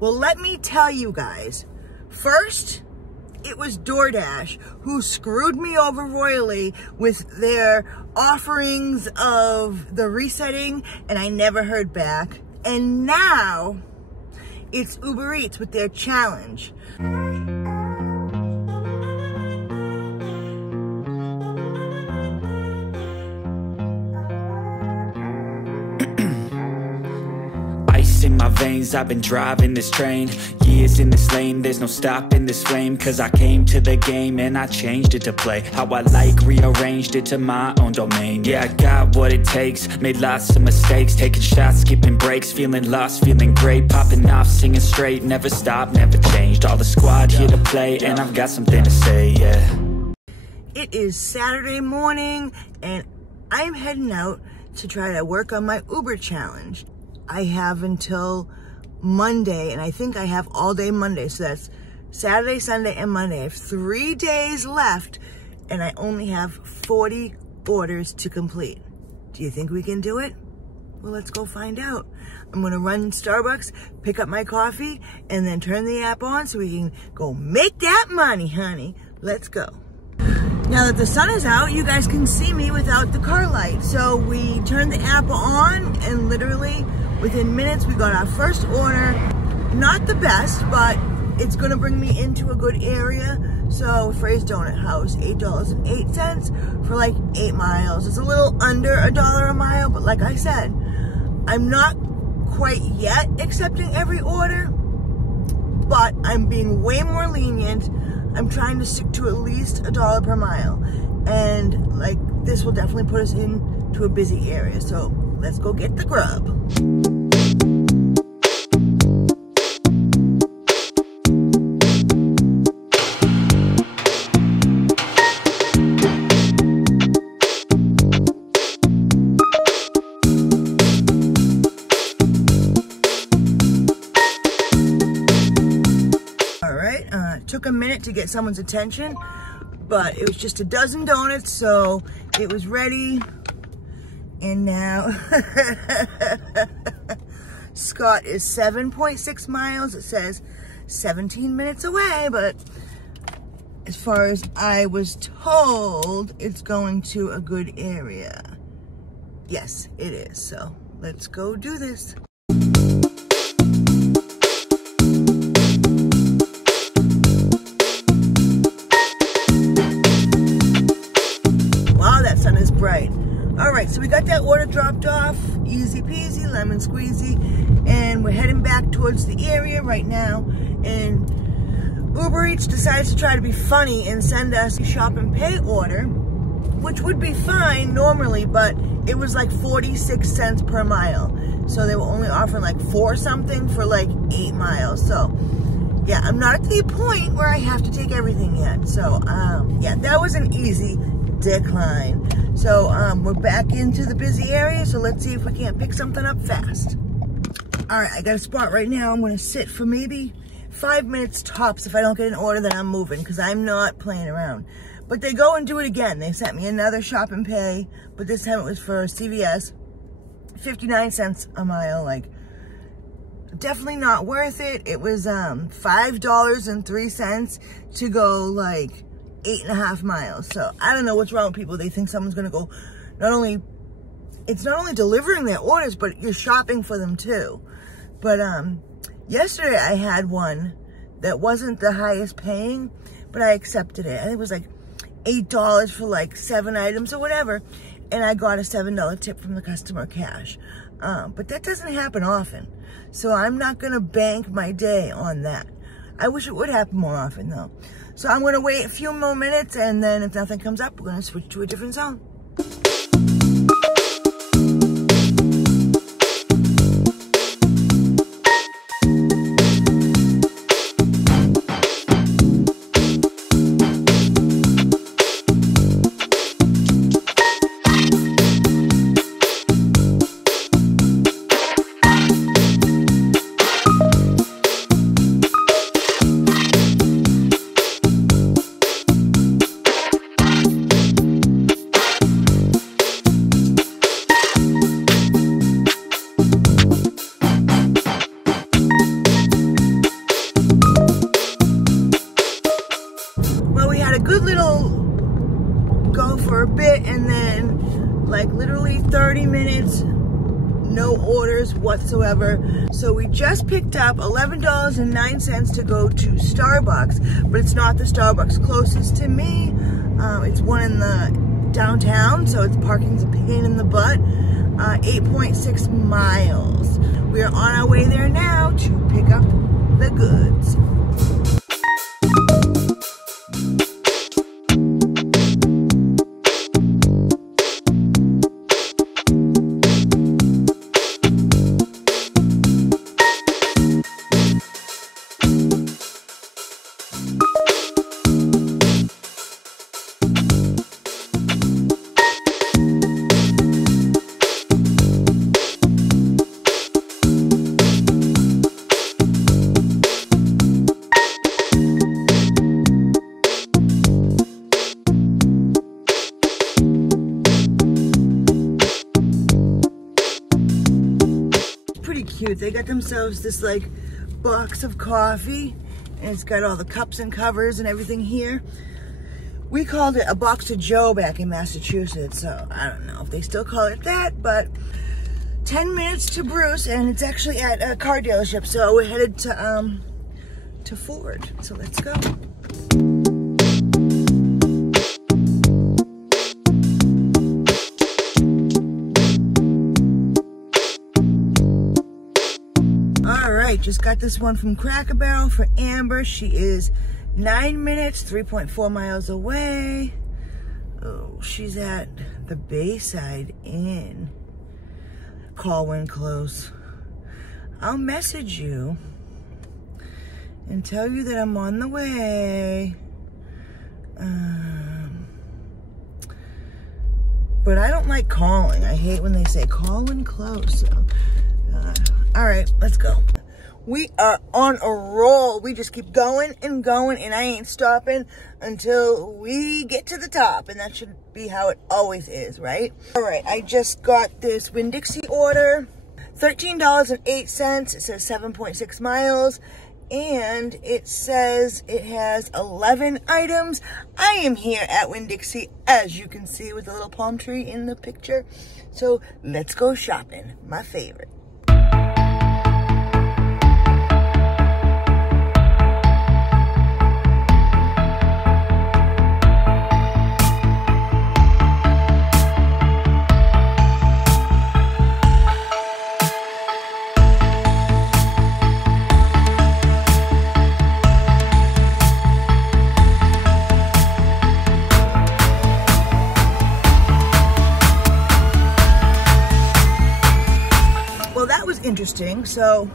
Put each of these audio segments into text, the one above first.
Well, let me tell you guys. First, it was DoorDash who screwed me over royally with their offerings of the resetting, and I never heard back. And now it's UberEats with their challenge. In my veins, I've been driving this train, years in this lane, there's no stopping this flame. Cause I came to the game and I changed it to play how I like, rearranged it to my own domain. Yeah, I got what it takes, made lots of mistakes, taking shots, skipping breaks, feeling lost, feeling great, popping off, singing straight, never stopped, never changed. All the squad here to play, and I've got something to say, yeah. It is Saturday morning and I'm heading out to try to work on my Uber challenge. I have until Monday, and I think I have all day Monday. So that's Saturday, Sunday, and Monday. I have 3 days left, and I only have 40 orders to complete. Do you think we can do it? Well, let's go find out. I'm gonna run Starbucks, pick up my coffee, and then turn the app on so we can go make that money, honey. Let's go. Now that the sun is out, you guys can see me without the car light. So we turned the app on, and literally within minutes, we got our first order. Not the best, but it's gonna bring me into a good area. So Fray's Donut House, $8.08 for like 8 miles. It's a little under $1 a mile, but like I said, I'm not quite yet accepting every order, but I'm being way more lenient. I'm trying to stick to at least $1 per mile. And like, this will definitely put us into a busy area. So let's go get the grub. Took a minute to get someone's attention, but it was just a dozen donuts, so it was ready. And now Scott is 7.6 miles. It says 17 minutes away, but as far as I was told, it's going to a good area. Yes, it is. So let's go do this. Sun is bright. All right, so we got that order dropped off, easy peasy, lemon squeezy, and we're heading back towards the area right now. And UberEats decides to try to be funny and send us a shop and pay order, which would be fine normally, but it was like 46 cents per mile. So they were only offering like 4 something for like 8 miles. So yeah, I'm not at the point where I have to take everything yet. So yeah, that was an easy decline. So we're back into the busy area, so let's see if we can't pick something up fast. All right, I got a spot right now. I'm gonna sit for maybe 5 minutes tops. If I don't get an order, then I'm moving, because I'm not playing around. But they go and do it again. They sent me another shop and pay, but this time it was for CVS. 59 cents a mile, like definitely not worth it. It was $5.03 to go like 8.5 miles. So I don't know what's wrong with people. They think someone's gonna go, it's not only delivering their orders, but you're shopping for them too. But yesterday I had one that wasn't the highest paying, but I accepted it. I think it was like $8 for like 7 items or whatever, and I got a $7 tip from the customer cash. But that doesn't happen often, so I'm not gonna bank my day on that. I wish it would happen more often though. So I'm gonna wait a few more minutes, and then if nothing comes up, we're gonna switch to a different zone. little go for a bit, and then like literally 30 minutes, no orders whatsoever. So we just picked up $11.09 to go to Starbucks, but it's not the Starbucks closest to me. It's one in the downtown, so its parking's a pain in the butt. 8.6 miles. We are on our way there now to pick up the goods. Cute. They got themselves this like box of coffee, and it's got all the cups and covers and everything here. We called it a box of Joe back in Massachusetts, so I don't know if they still call it that, but 10 minutes to Bruce, and it's actually at a car dealership, so we're headed to Ford, so let's go. Just got this one from Cracker Barrel for Amber. She is 9 minutes, 3.4 miles away. Oh, she's at the Bayside Inn. Call when close. I'll message you and tell you that I'm on the way. But I don't like calling. I hate when they say call when close. So, all right, let's go. We are on a roll. We just keep going and going, and I ain't stopping until we get to the top, and that should be how it always is, right? All right, I just got this Winn-Dixie order, $13.08. It says 7.6 miles, and it says it has 11 items. I am here at Winn-Dixie, as you can see, with the little palm tree in the picture. So let's go shopping, my favorite. Interesting. So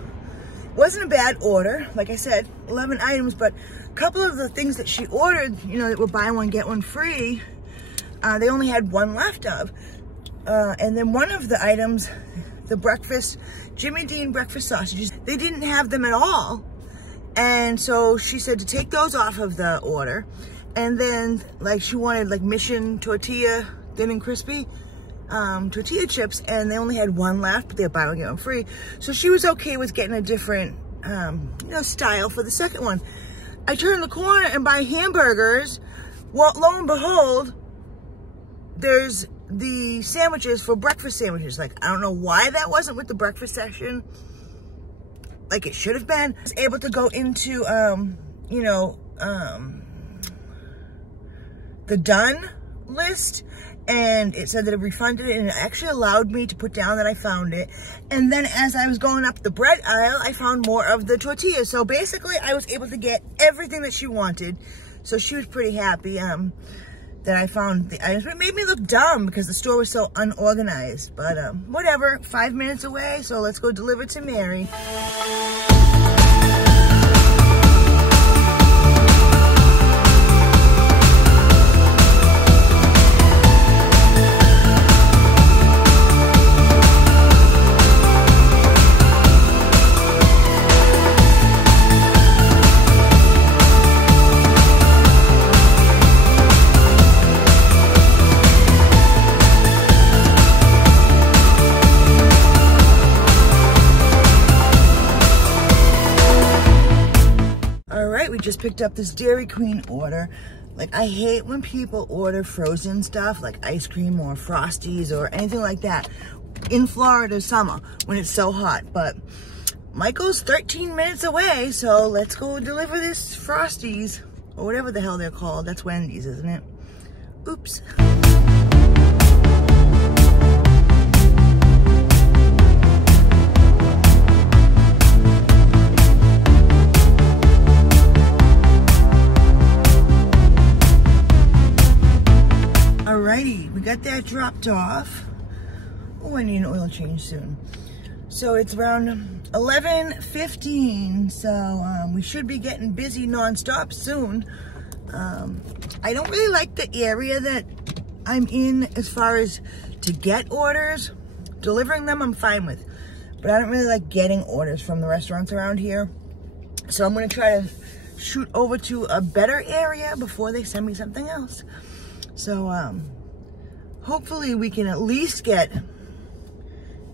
it wasn't a bad order. Like I said, 11 items, but a couple of the things that she ordered, you know, that were buy one, get one free, they only had one left of. And then one of the items, the breakfast, Jimmy Dean breakfast sausages, they didn't have them at all. And so she said to take those off of the order. And then like she wanted like Mission tortilla, thin and crispy, tortilla chips, and they only had one left, but they were buy one, get one free. So she was okay with getting a different, you know, style for the second one. I turn the corner and buy hamburgers. Well, lo and behold, there's the sandwiches for breakfast sandwiches. Like, I don't know why that wasn't with the breakfast section, like it should have been. I was able to go into, you know, the done list, and it said that it refunded it, and it actually allowed me to put down that I found it. And then as I was going up the bread aisle, I found more of the tortillas. So basically I was able to get everything that she wanted. So she was pretty happy that I found the items. It made me look dumb because the store was so unorganized, but whatever, 5 minutes away, so let's go deliver to Mary. Just picked up this Dairy Queen order. Like, I hate when people order frozen stuff, like ice cream or Frosties or anything like that in Florida summer when it's so hot. But Michael's 13 minutes away, so let's go deliver this Frosties or whatever the hell they're called. That's Wendy's, isn't it? Oops. Alrighty, we got that dropped off. Oh, I need an oil change soon. So it's around 11:15, so we should be getting busy non-stop soon. I don't really like the area that I'm in as far as to get orders. Delivering them I'm fine with, but I don't really like getting orders from the restaurants around here. So I'm gonna try to shoot over to a better area before they send me something else. So hopefully we can at least get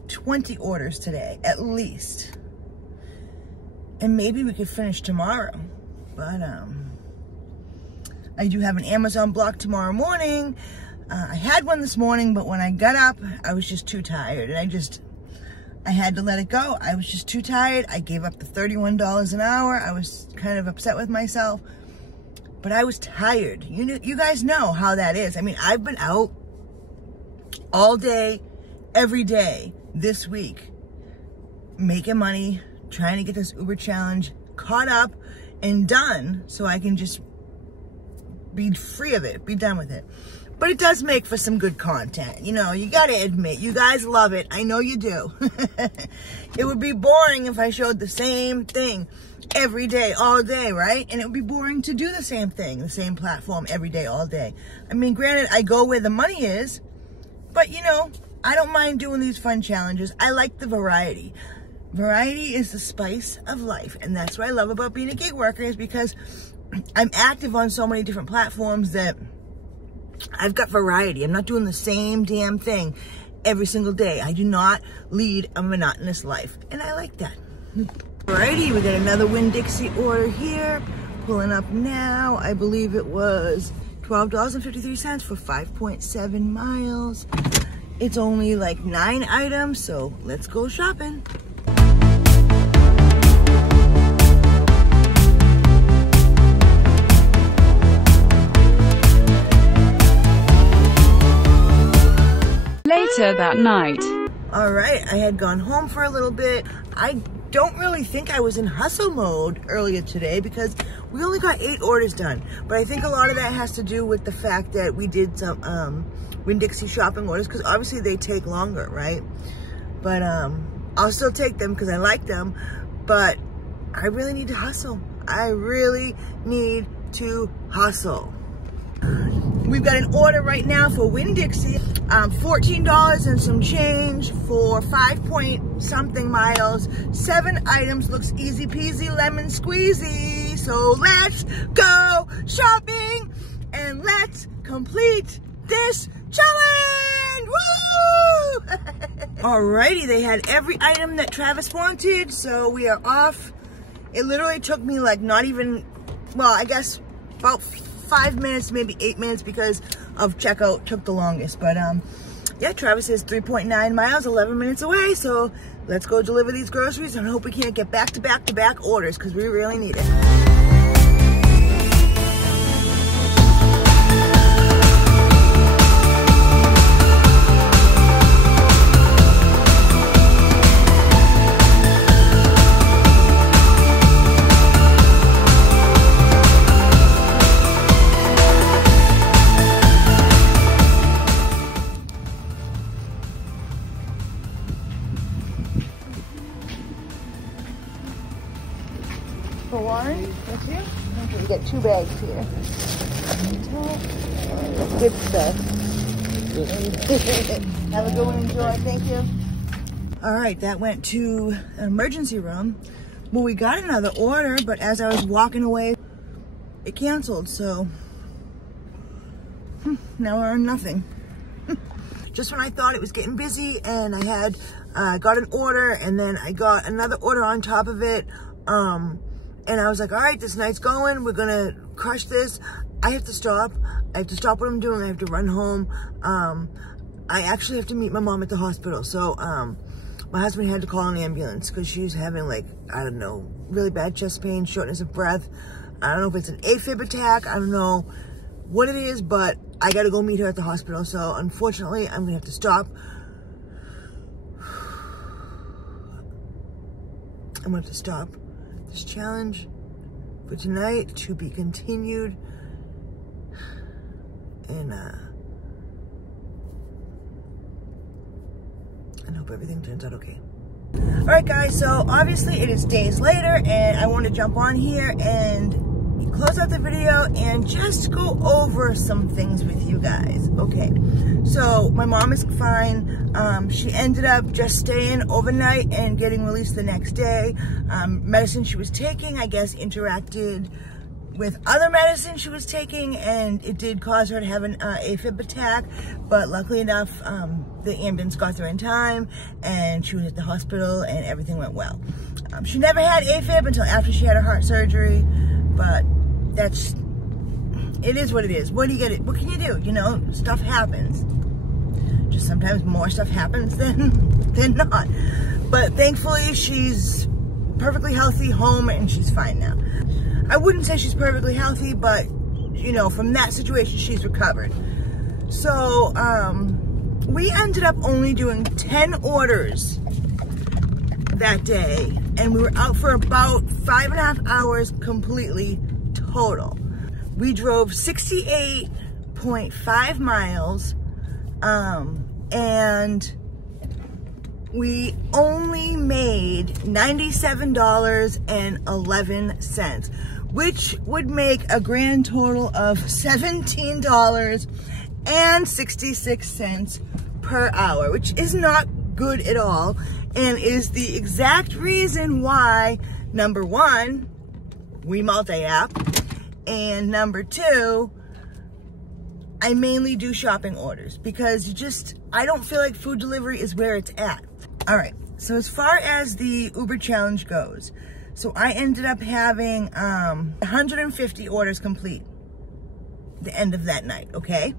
20 orders today, at least. And maybe we could finish tomorrow. But I do have an Amazon block tomorrow morning. I had one this morning, but when I got up, I was just too tired. And I had to let it go. I was just too tired. I gave up the $31 an hour. I was kind of upset with myself. But I was tired. You guys know how that is. I mean, I've been out all day, every day this week, making money, trying to get this Uber challenge caught up and done so I can just be free of it, be done with it. But it does make for some good content. You know, you gotta admit, you guys love it. I know you do. It would be boring if I showed the same thing every day, all day, right? And it would be boring to do the same thing, the same platform every day, all day. I mean, granted, I go where the money is, but you know, I don't mind doing these fun challenges. I like the variety. Variety is the spice of life, and that's what I love about being a gig worker, is because I'm active on so many different platforms that I've got variety. I'm not doing the same damn thing every single day. I do not lead a monotonous life, and I like that. Alrighty, we got another Winn-Dixie order here. Pulling up now. I believe it was $12.53 for 5.7 miles. It's only like 9 items, so let's go shopping. Later that night. All right, I had gone home for a little bit. I don't really think I was in hustle mode earlier today because we only got 8 orders done. But I think a lot of that has to do with the fact that we did some Winn-Dixie shopping orders, because obviously they take longer, right? But I'll still take them because I like them. But I really need to hustle. I really need to hustle. We've got an order right now for Winn-Dixie, $14 and some change for 5-point-something miles, 7 items, looks easy peasy lemon squeezy. So let's go shopping and let's complete this challenge. Woo! Alrighty, they had every item that Travis wanted, so we are off. It literally took me like not even, well, I guess about 5 minutes, maybe 8 minutes, because of checkout took the longest. But yeah, Travis is 3.9 miles, 11 minutes away. So let's go deliver these groceries and hope we can't get back to back to back orders, because we really need it. For Warren, that's you? Okay, you got 2 bags here. Good stuff. Have a good one, enjoy, thank you. All right, that went to an emergency room. Well, we got another order, but as I was walking away, it canceled, so now we're on nothing. Just when I thought it was getting busy and I had got an order, and then I got another order on top of it, and I was like, all right, this night's going. We're going to crush this. I have to stop. I have to stop what I'm doing. I have to run home. I actually have to meet my mom at the hospital. So my husband had to call an ambulance because she's having, like, I don't know, really bad chest pain, shortness of breath. I don't know if it's an AFib attack. I don't know what it is, but I got to go meet her at the hospital. So unfortunately, I'm going to have to stop. I'm going to have to stop this challenge for tonight, to be continued. And hope everything turns out okay. All right, guys, so obviously it is days later, and I want to jump on here and close out the video and just go over some things with you guys. Okay, so my mom is fine. She ended up just staying overnight and getting released the next day. Medicine she was taking, I guess, interacted with other medicine she was taking, and it did cause her to have an AFib attack, but luckily enough, the ambulance got there in time, and she was at the hospital, and everything went well. She never had AFib until after she had her heart surgery, but it is what it is. What do you get? What can you do? You know, stuff happens. Just sometimes more stuff happens than not. But thankfully, she's perfectly healthy, home, and she's fine now. I wouldn't say she's perfectly healthy, but, you know, from that situation, she's recovered. So, we ended up only doing 10 orders that day, and we were out for about 5.5 hours completely total. We drove 68.5 miles, and we only made $97.11, which would make a grand total of $17.66 per hour, which is not good at all, and is the exact reason why, number one, we multi-app, and number two, I mainly do shopping orders, because I don't feel like food delivery is where it's at. All right, so as far as the Uber challenge goes, so I ended up having 150 orders complete the end of that night, okay?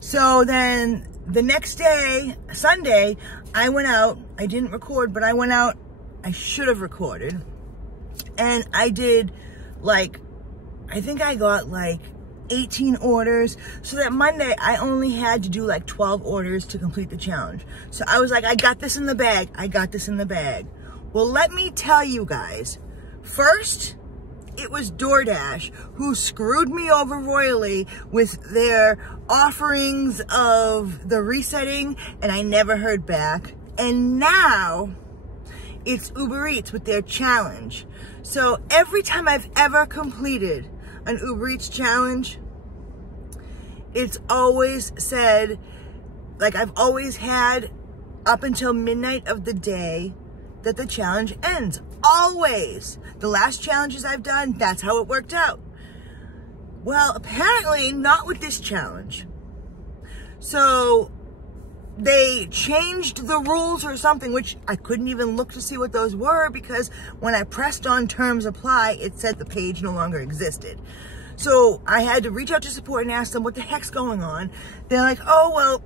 So then the next day, Sunday, I went out. I didn't record, but I went out. I should have recorded. And I did, like, I think I got like 18 orders, so that Monday I only had to do like 12 orders to complete the challenge. So I was like, I got this in the bag. I got this in the bag. Well, let me tell you guys, first, it was DoorDash who screwed me over royally with their offerings of the resetting, and I never heard back. And now it's UberEats with their challenge. So every time I've ever completed an UberEats challenge, it's always said, like, I've always had up until midnight of the day that the challenge ends. Always. The last challenges I've done, that's how it worked out. Well, apparently not with this challenge. So they changed the rules or something, which I couldn't even look to see what those were, because when I pressed on terms apply, it said the page no longer existed. So I had to reach out to support and ask them what the heck's going on. They're like, oh, well,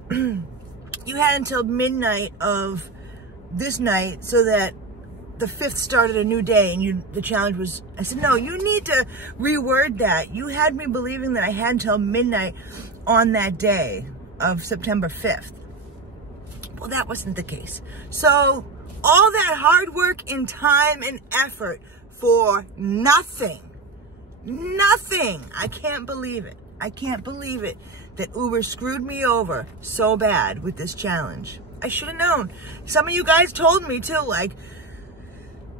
you had until midnight of this night so that the 5th started a new day, and the challenge was, I said, no, you need to reword that. You had me believing that I had until midnight on that day of September 5th. Well, that wasn't the case. So all that hard work and time and effort for nothing. Nothing. I can't believe it. I can't believe it that Uber screwed me over so bad with this challenge. I should have known. Some of you guys told me too, like,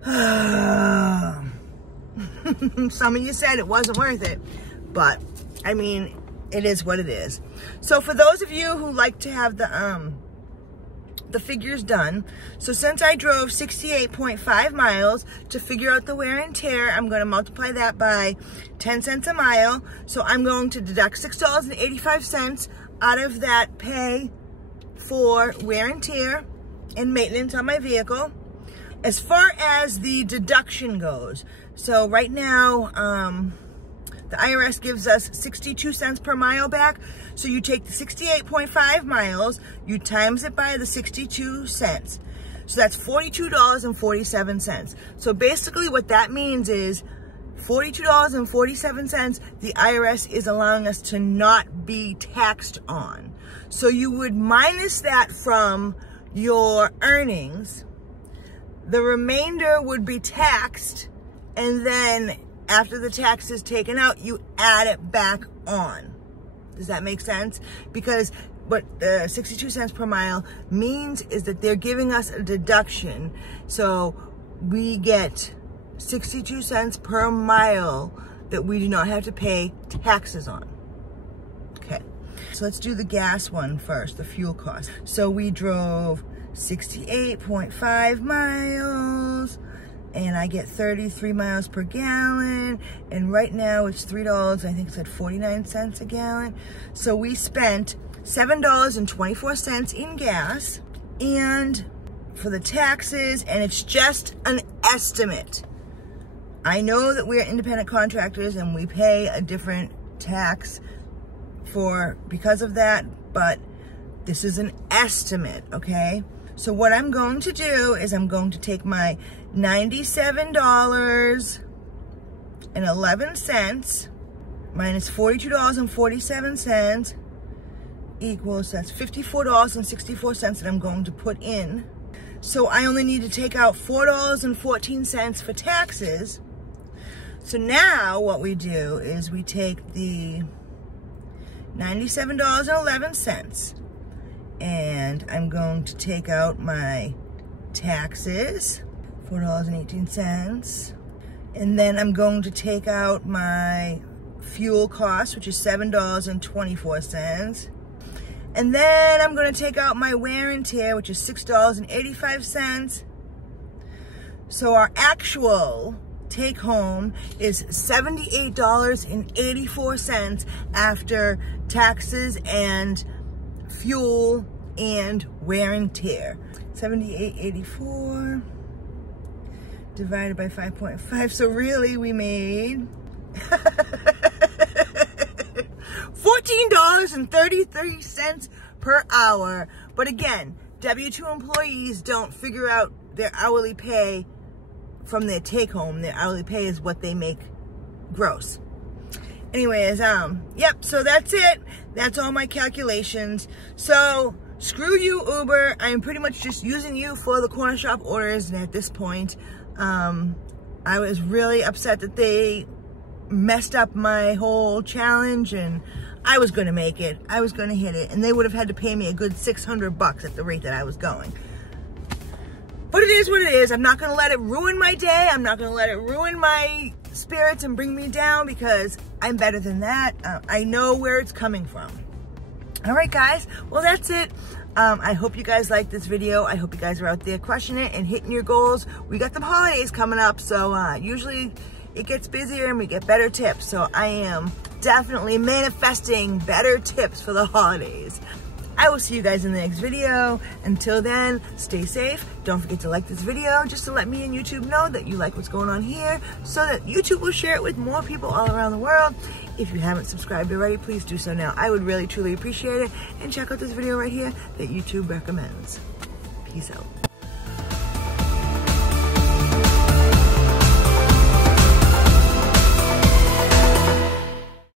some of you said it wasn't worth it, but I mean, it is what it is. So for those of you who like to have the figures done, so since I drove 68.5 miles to figure out the wear and tear, I'm going to multiply that by 10 cents a mile. So I'm going to deduct $6.85 out of that pay for wear and tear and maintenance on my vehicle. As far as the deduction goes, so right now, the IRS gives us 62 cents per mile back. So you take the 68.5 miles, you times it by the 62 cents. So that's $42.47. So basically what that means is $42.47 the IRS is allowing us to not be taxed on. So you would minus that from your earnings. The remainder would be taxed, and then after the tax is taken out, you add it back on. Does that make sense? Because what 62 cents per mile means is that they're giving us a deduction. So we get 62 cents per mile that we do not have to pay taxes on. Okay, so let's do the gas one first, the fuel cost. So we drove 68.5 miles, and I get 33 miles per gallon, and right now it's $3, I think it said 49 cents a gallon. So we spent $7.24 in gas, and for the taxes, and it's just an estimate. I know that we're independent contractors and we pay a different tax because of that, but this is an estimate, okay? So what I'm going to do is I'm going to take my $97.11 minus $42.47 equals, that's $54.64 that I'm going to put in. So I only need to take out $4.14 for taxes. So now what we do is we take the $97.11 and I'm going to take out my taxes, $4.18, and then I'm going to take out my fuel cost, which is $7.24, and then I'm going to take out my wear and tear, which is $6.85. So our actual take home is $78.84 after taxes and fuel and wear and tear. $78.84 divided by 5.5. So really we made $14.33 per hour. But again, W-2 employees don't figure out their hourly pay from their take home. Their hourly pay is what they make gross. Anyways, yep, so that's it. That's all my calculations. So screw you, Uber. I'm pretty much just using you for the corner shop orders, and at this point, I was really upset that they messed up my whole challenge, and I was gonna make it. I was gonna hit it, and they would have had to pay me a good $600 at the rate that I was going. But it is what it is. I'm not gonna let it ruin my day. I'm not gonna let it ruin my spirits and bring me down, because I'm better than that. I know where it's coming from. All right, guys. Well, that's it. I hope you guys like this video. I hope you guys are out there crushing it and hitting your goals. We got the holidays coming up, so usually it gets busier and we get better tips. So I am definitely manifesting better tips for the holidays. I will see you guys in the next video. Until then, stay safe. Don't forget to like this video just to let me and YouTube know that you like what's going on here, so that YouTube will share it with more people all around the world. If you haven't subscribed already, please do so now. I would really, truly appreciate it. And check out this video right here that YouTube recommends. Peace out.